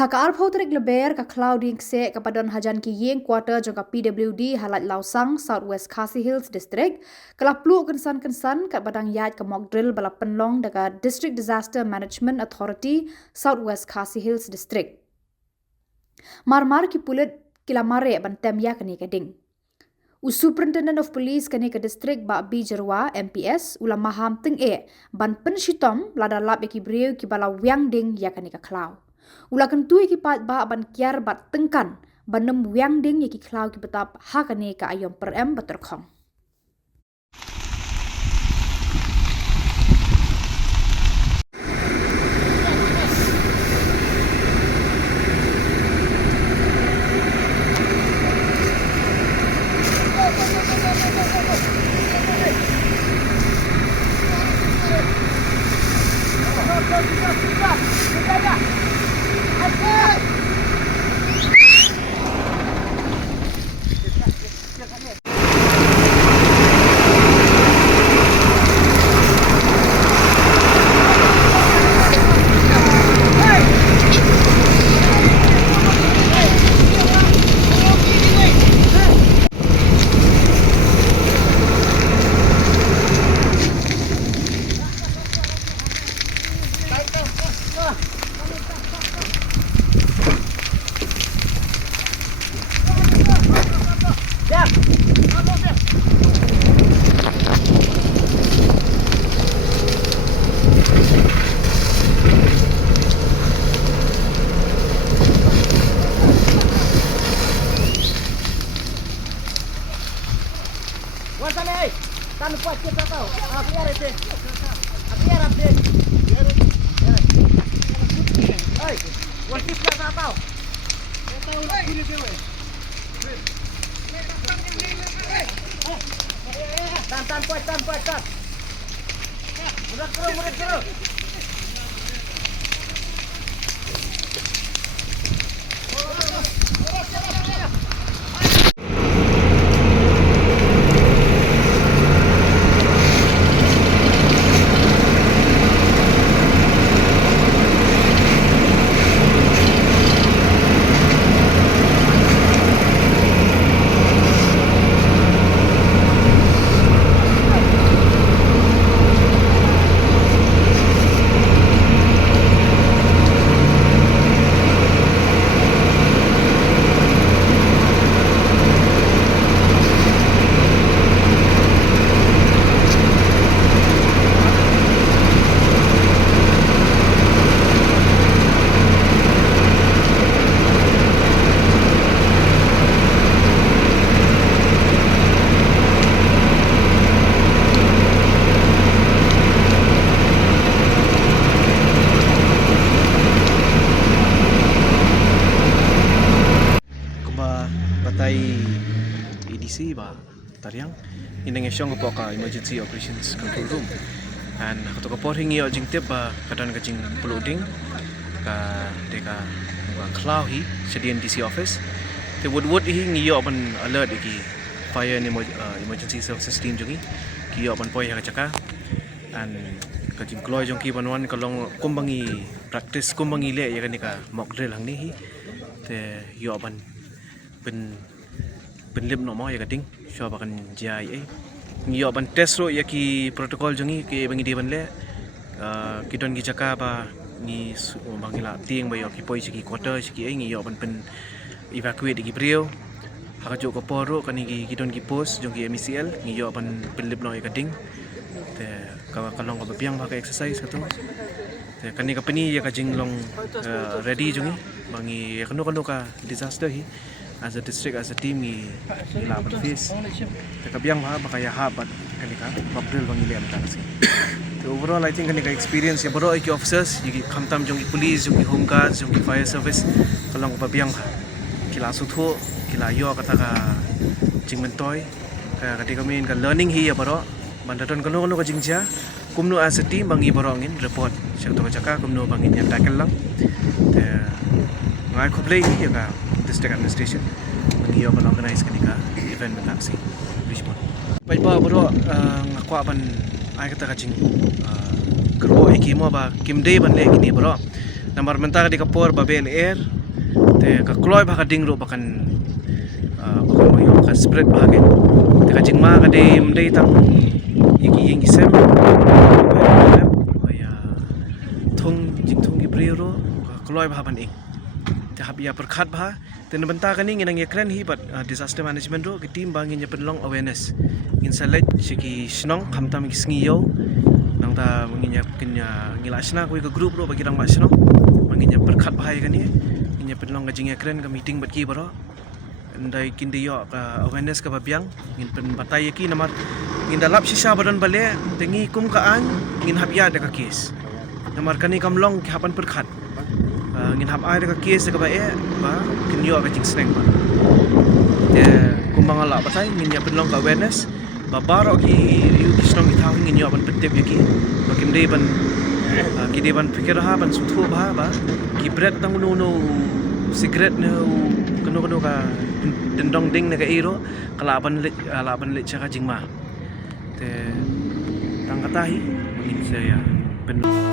Haka arphoterik leber ka clouding se kapadon hajan ki yeng quarter jongka PWD halat Lausang Southwest Khasi Hills District kala plu kensan ka badang yat ka mock drill bala penlong daga District Disaster Management Authority Southwest Khasi Hills District. Mar ki pulit kila mare ban tem ya kani kading. Superintendent of Police kani ke district ba B Jerwa MPS ula maham teng ban penshitom lada lab ki breu ki bala wiang ding ya kani ka cloud. Ula kentui ki pat ba ban kiar bat tengkan banem wiang ding ki cloud ki betap hakane ka ayom per em baterkhong. Tan kuat kita tahu. Biar itu. Biar apa? Hei, wajib kita tahu. Tahu ini dia. Tan kuat. Mudah terus. EDC ba tariang inengesyon ko po ka emergency operations control room and ako to kapor hingi o jing tip ba kadan ka jing puluding ka deka cloud hi sa DNDC office te would hingi yo ban alert iki fire and emergency services team jungi ki yo ban poi ha chaka and ka jing kloy jong ki banwan ka long kumbangi practice kumbangi le ya ka mock drill hang ni hi te yo ban penlip normal ya kading syo bakan jai ngiyo ban test ro ya ki protocol jongi ki bangi di ban le ki don gi jaka ba ni bangila tieng ba yo ki poi ki quarter ki ngiyo ban pen evacuate gi brio ha jo ko poro kan gi don gi post jong gi MECL ngiyo ban penlip no ya kading te ka kalong ko biang ba ka exercise kato te kan ni ka peni ya ka jinglong ready jongi bangi kanu ka disaster hi as a district, as a team ni laban face. Tekabiang baka ya habat kanika April bang ile amta kasi. So overall I think kanika experience ya baro iki officers, yung kamtam yung police, yung home guards, yung fire service kalang babiang kila sutho, kila yo kata ka jingmentoy. Kaya ketika kami ka learning hi ya baro bandaton kanu ka jingja kumno as a team bangi baro ngin report siya to ka kumno bangin ya tackle lang. Ngai ko play hi ya ka district administration mengiyo ban organize kanika event metaksi Richmond pai ba bro ngakwa ban ai kata kajing kro iki mo ba kimde ban le kini bro Namar mentah di kapor babel air te ka kloy ba ka dingro bakan bakan spread bahagen te ka jingma ka de mdei tang yiki ying isem ya thong jing thong gi brero ka kloy ba ban ing te habia perkhat ba te benta ka ning inang yakren hi but disaster management ro ki team bangin ya penlong awareness in select siki snong khamtam gi sngiyo nang ta menginyak kenya ngilasna ko ka group ro bagi rang masno menginya perkhat bahai kan ni menginya penlong ka jingya kren ka meeting bat ki baro ndai kin diyo ka awareness ka babyang ngin pen batay ki namar ngin dalap sisa badan bale tengi kum kaan ngin habya da ka kes namar kani kamlong ki hapan perkhat ngin hab ai da ka kes ka bae ba kin yo ka jing sneng ba te kumbang ala batay ngin ya penlong ka awareness babaro ki yu kisnong itaw ngin yo ban petep yaki bakim de ban ki de ban pikir ha ban suthu ba ki bread tang no cigarette ne keno ka dendong ding ne ka iro kalaban lit chaka jingma te tang katahi ngin saya penuh